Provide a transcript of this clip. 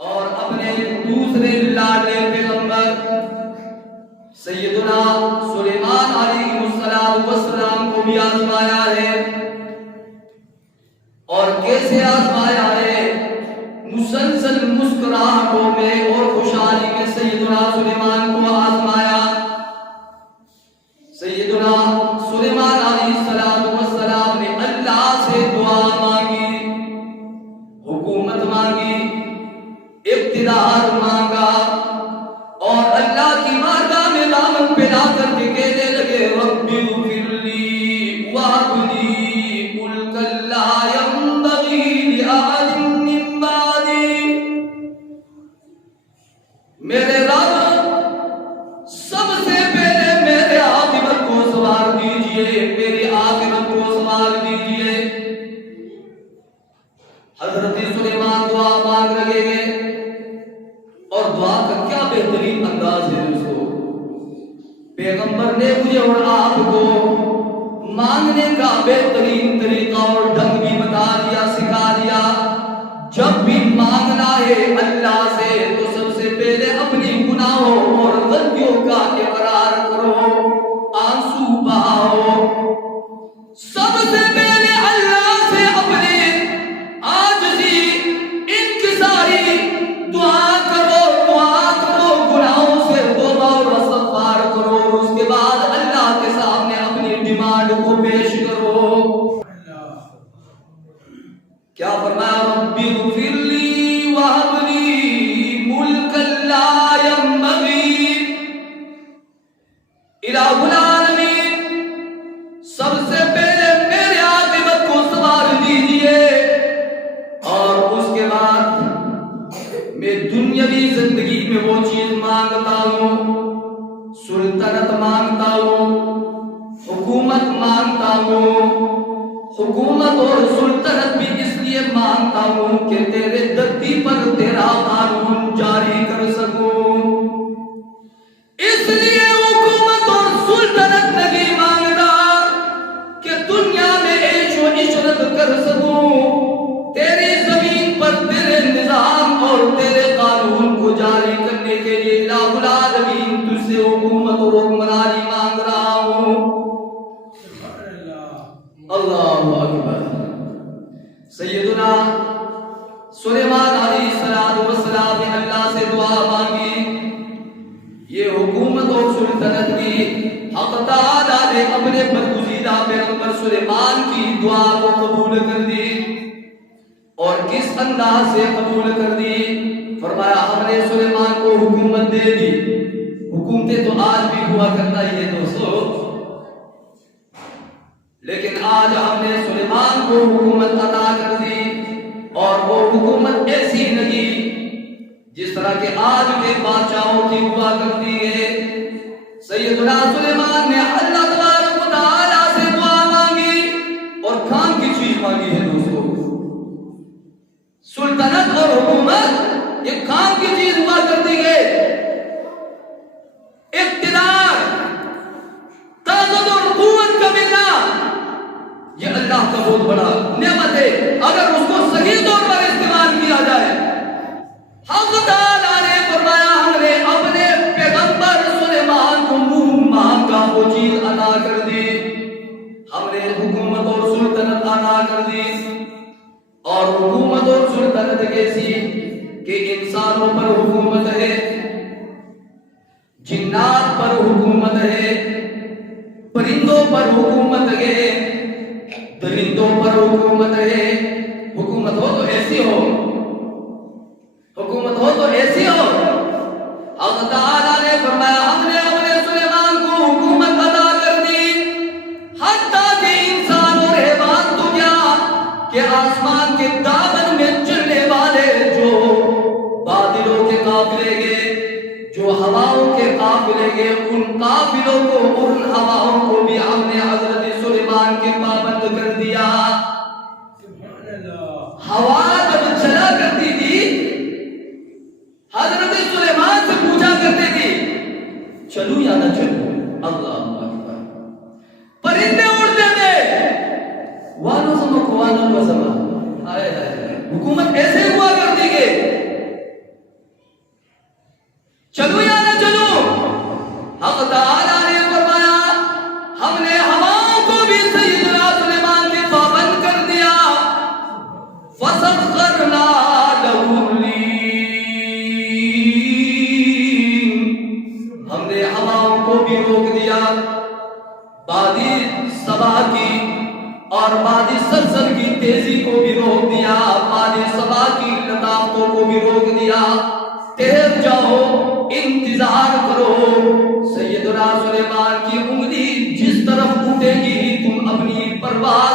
اور اپنے دوسرے لاڈلے پیغمبر سیدنا سلیمان علیہ السلام کو بھی آزمایا ہے. اور کیسے آزمایا ہے؟ مسلسل مسکراہٹوں میں اور خوشحالی میں سیدنا سلیمان کو آزمایا. سیدنا سلیمان علیہ السلام نے اللہ سے دعا مانگی، حکومت مانگی، اقتدار مانگا، اور اللہ کی بارگاہ میں دامن پھیلا کر کے کہنے لگے رب اغفر لی وہب لی ملکا لا ينبغی لأحد من بعدی. میرے رب سب سے پہلے میرے عاقبت کو سنوار دیجئے، میری عاقبت کو سنوار دیجئے. حضرت سلیمان دعا مانگ رہے ہیں، اور دعا کا کیا بہترین انداز ہے دوستو. پیغمبر نے مجھے اور آپ کو مانگنے کا بہترین طریقہ اور ڈھنگ بھی بتا دیا، سکھا دیا. جب بھی مانگنا ہے اللہ سے تو سب سے پہلے اپنی گناہوں اور غلطیوں کا اقرار کرو، آنسو بہاؤ. سب سے پہلے اللہ سے اپنے عاجزی، انکساری دعا کرو، گناہوں سے توبہ اور استغفار کرو، اور اس کے بعد اللہ کے سامنے اپنی ڈیمانڈ کو پیش کرو. کیا فرمایا؟ رب اغفر لی وہب لی ملکا لا ينبغی. الہ العالمین، سب سے پہلے میرے عاقبت کو سنوار دیجئے، اور اس کے بعد میں دنیاوی زندگی میں وہ چیز مانگتا ہوں، سلطنت مانگتا ہوں، حکومت مانگتا ہوں. حکومت اور سلطنت بھی اس لیے مانگتا ہوں کہ تیرے دھرتی پر تیرا قانون جاری کر سکوں. اس لیے حکومت اور سلطنت نہیں مانگتا کہ دنیا میں عیش و عشرت کر سکوں، تیری زمین پر تیرے نظام اور تیرے قانون کو جاری کرنے کے لیے الہ العالمین تجھ سے حکومت اور حکمرانی مانگ رہا ہوں. اللہ اکبر. سیدنا سلیمان علیہ السلام نے اللہ سے دعا مانگی. یہ حکومت اور سلطنت بھی حق تعالیٰ نے اپنے برگزیدہ پیغمبر سلیمان کی دعا کو قبول کر دی. اور کس انداز سے قبول کر دی؟ فرمایا ہم نے سلیمان کو حکومت دے دی. حکومتیں تو آج بھی ہوا کرتا ہی ہے دوستو، لیکن آج ہم نے سلیمان کو حکومت عطا کر دی، اور وہ حکومت ایسی نہیں جس طرح کے آج کے بادشاہوں کی ہوا کرتی ہے. سیدنا سلیمان نے اللہ تبارک و تعالیٰ سے دعا مانگی، اور کام کی چیز مانگی ہے دوستو. سلطنت اور حکومت یہ کام کی چیز ہوا کرتی ہے. اقتدار، طاقت اور قوت کا ملنا یہ اللہ کا بہت بڑا نعمت ہے اگر اس کو صحیح طور پر استعمال کیا جائے. حق تعالیٰ نے فرمایا ہم نے اپنے پیغمبر سلیمان کو منہ مانگا وہ چیز عطا کر دی. ہم نے حکومت اور سلطنت عطا کر دی. اور حکومت اور سلطنت کیسی کہ انسانوں پر حکومت ہے، جنات پر حکومت ہے، پرندوں پر حکومت ہے، درندوں پر حکومت ہے. حکومت ہو تو ایسی ہو، حکومت ہو تو ایسی ہو. اللہ تعالیٰ نے فرمایا ہم نے اپنے سلیمان کو حکومت عطا کر دی، حتیٰ کہ انسان اور حیوان تو کیا کہ آسمان کے دامن میں چلنے والے جو بادلوں کے قافلے گئے، جو ہواؤں کے قافلے گئے، ان قافلوں کو اور ان ہواؤں کو بھی ہم نے حضرت سلیمان کے پابند کر دیا. ہوا جب چلا کرتی تھی حضرت سلیمان سے پوچھا کرتے تھی چلو یا نہ چلو. اللہ اکبر. پرندے اڑتے تھے، وانو سمک وانو وسما. حکومت ایسے ہوا کرتی ہے اور باد سلسل کی تیزی کو بھی روک دیا، باد صبا کی لطافتوں کو بھی روک دیا۔ ٹھہر جاؤ، انتظار کرو، سیدنا سلیمان کی انگلی جس طرف اٹھے گی تم اپنی پرواز